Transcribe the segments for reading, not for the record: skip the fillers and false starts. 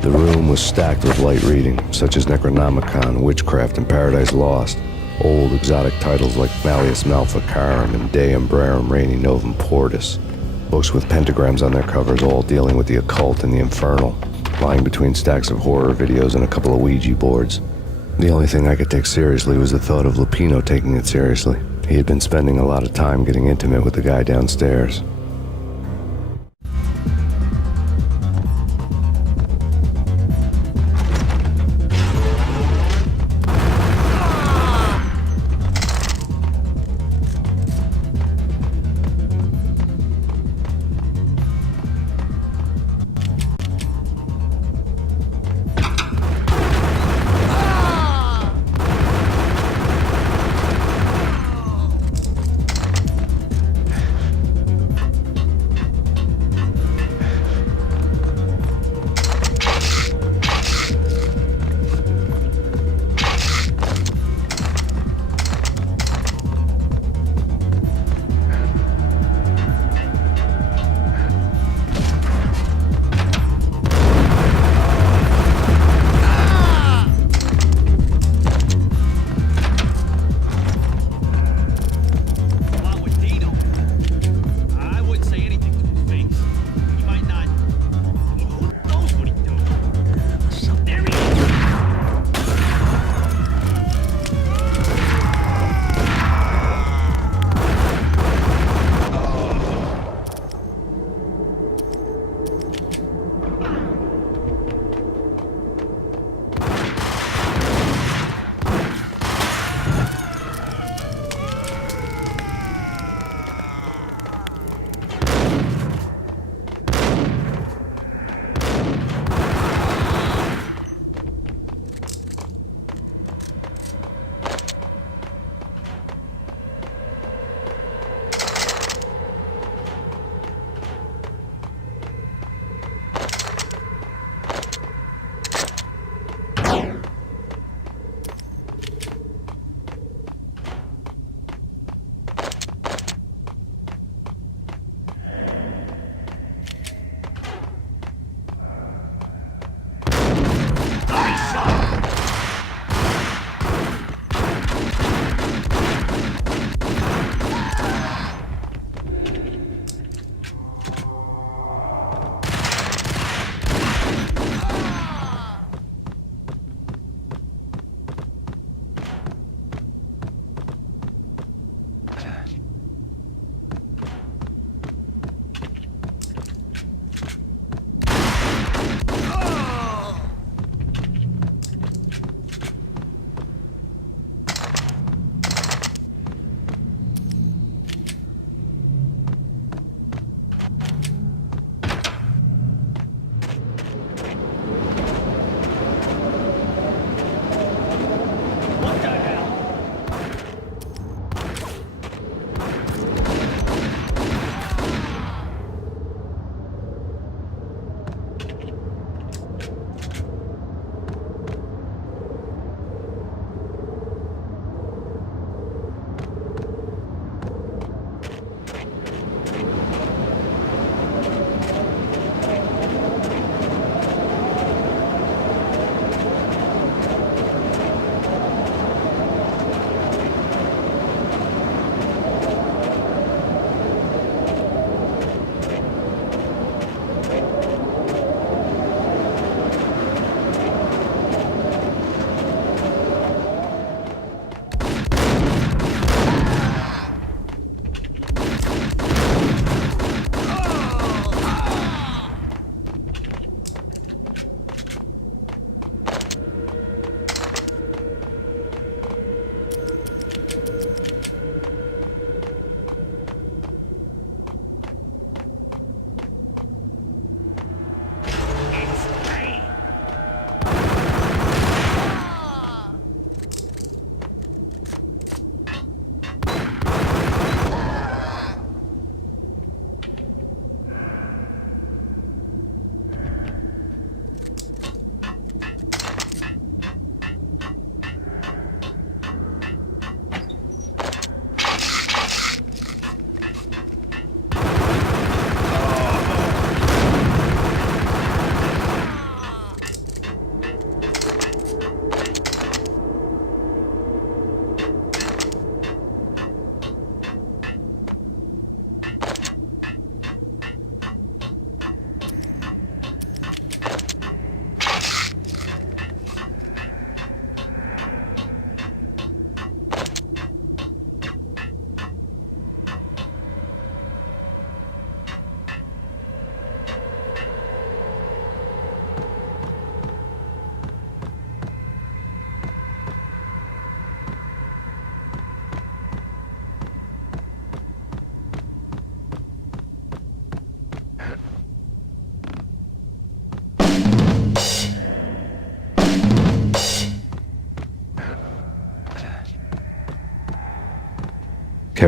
The room was stacked with light reading, such as Necronomicon, Witchcraft, and Paradise Lost. Old exotic titles like Malleus Maleficarum and De Umbrarum Reini Novum Portus. Books with pentagrams on their covers, all dealing with the occult and the infernal, lying between stacks of horror videos and a couple of Ouija boards. The only thing I could take seriously was the thought of Lupino taking it seriously. He had been spending a lot of time getting intimate with the guy downstairs.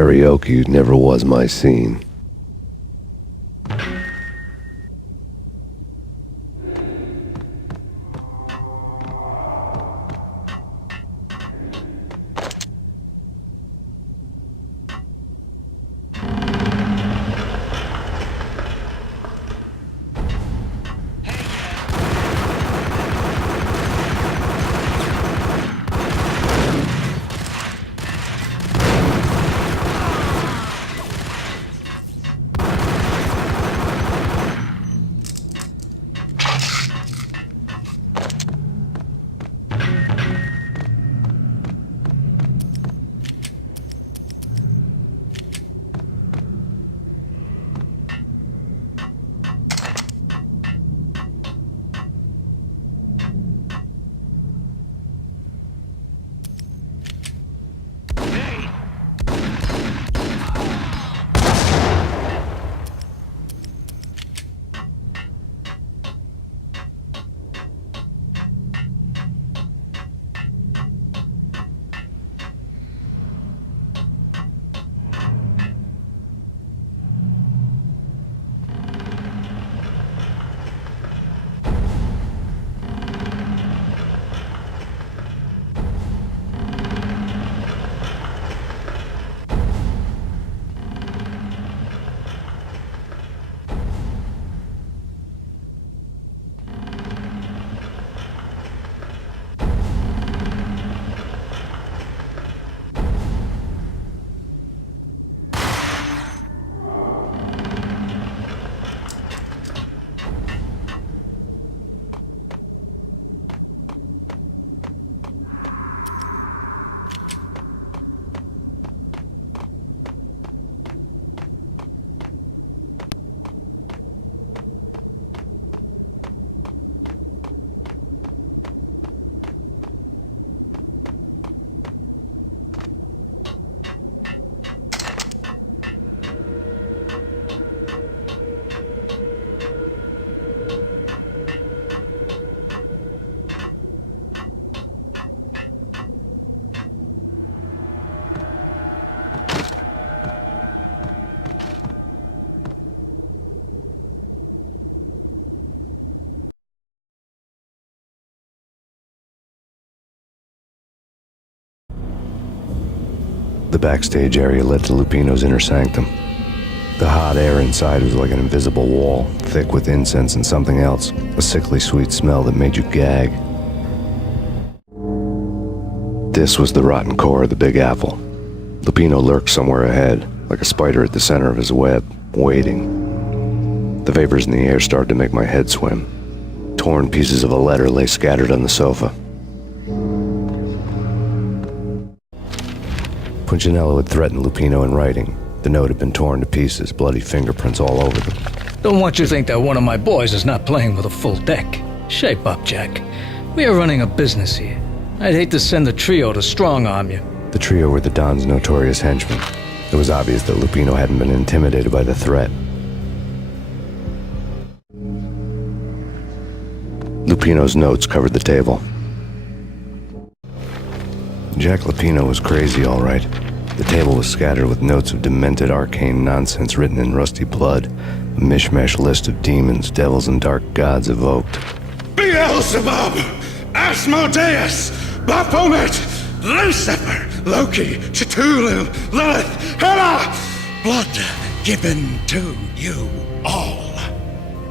Karaoke never was my scene. The backstage area led to Lupino's inner sanctum. The hot air inside was like an invisible wall, thick with incense and something else, a sickly sweet smell that made you gag. This was the rotten core of the Big Apple. Lupino lurked somewhere ahead, like a spider at the center of his web, waiting. The vapors in the air started to make my head swim. Torn pieces of a letter lay scattered on the sofa. Punchinello had threatened Lupino in writing. The note had been torn to pieces, bloody fingerprints all over them. Don't want you to think that one of my boys is not playing with a full deck. Shape up, Jack. We are running a business here. I'd hate to send the trio to strong-arm you. The trio were the Don's notorious henchmen. It was obvious that Lupino hadn't been intimidated by the threat. Lupino's notes covered the table. Jack Lupino was crazy, all right. The table was scattered with notes of demented arcane nonsense written in rusty blood, a mishmash list of demons, devils, and dark gods evoked. Beelzebub, Asmodeus, Baphomet, Lucifer, Loki, Cthulhu, Lilith, Hela, blood given to you all.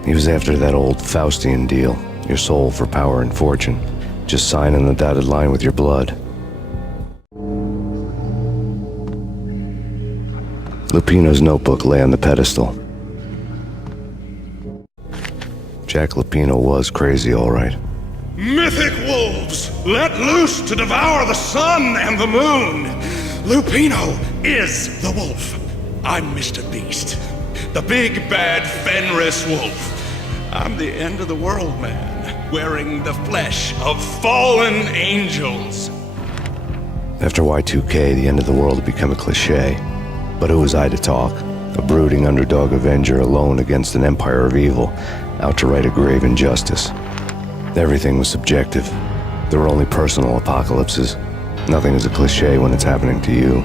He was after that old Faustian deal, your soul for power and fortune. Just sign on the dotted line with your blood. Lupino's notebook lay on the pedestal. Jack Lupino was crazy, all right. Mythic wolves, let loose to devour the sun and the moon. Lupino is the wolf. I'm Mr. Beast, the big bad Fenris wolf. I'm the end of the world man, wearing the flesh of fallen angels. After Y2K, the end of the world had become a cliche. But who was I to talk? A brooding underdog avenger alone against an empire of evil, out to right a grave injustice. Everything was subjective. There were only personal apocalypses. Nothing is a cliche when it's happening to you.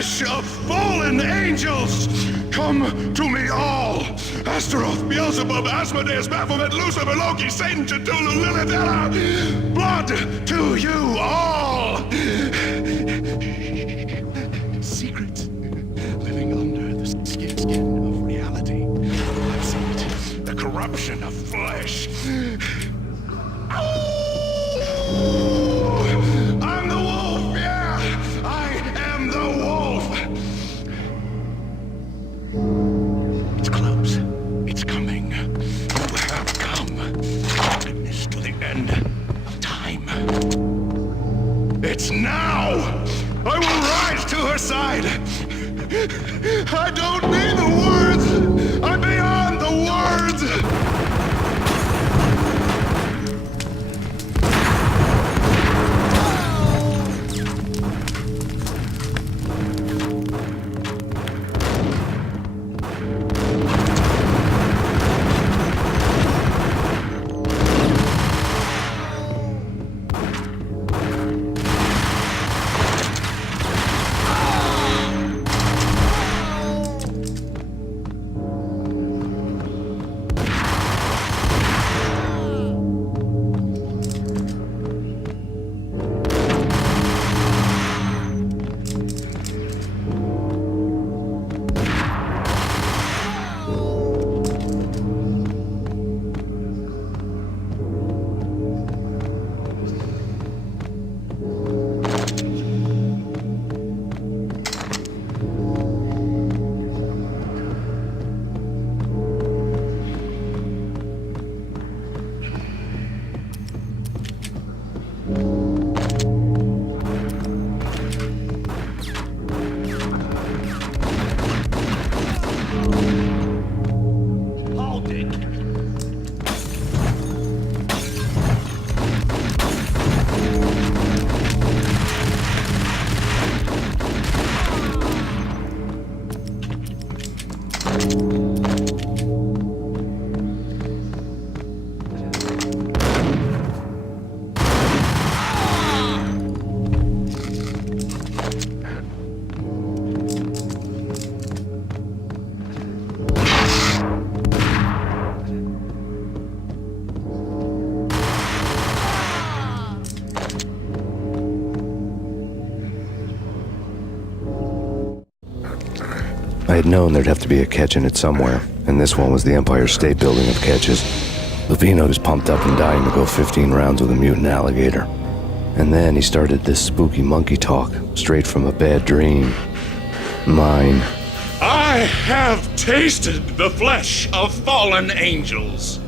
flesh of fallen angels! Come to me all! Astaroth, Beelzebub, Asmodeus, Baphomet, Lucifer, Loki, Satan, Cthulhu, Lilith, Ella! Blood to you all! Secret, living under the skin of reality. I've seen it, the corruption of flesh. I'm the wolf, yeah! I am the wolf! It's close. It's coming. You have come. Witness to the end of time. It's now! I will rise to her side! I don't need the words! I'm beyond the words! I had known there'd have to be a catch in it somewhere, and this one was the Empire State Building of catches. Lupino was pumped up and dying to go 15 rounds with a mutant alligator. And then he started this spooky monkey talk, straight from a bad dream. Mine. I have tasted the flesh of fallen angels.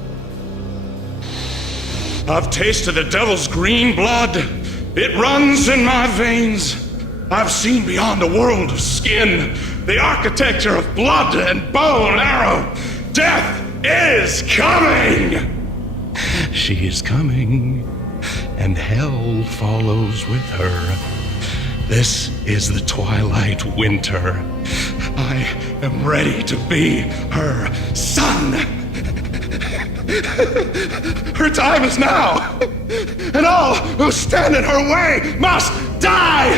I've tasted the devil's green blood. It runs in my veins. I've seen beyond a world of skin, the architecture of blood and bow and arrow. Death is coming! She is coming, and hell follows with her. This is the twilight winter. I am ready to be her son. Her time is now, and all who stand in her way must die!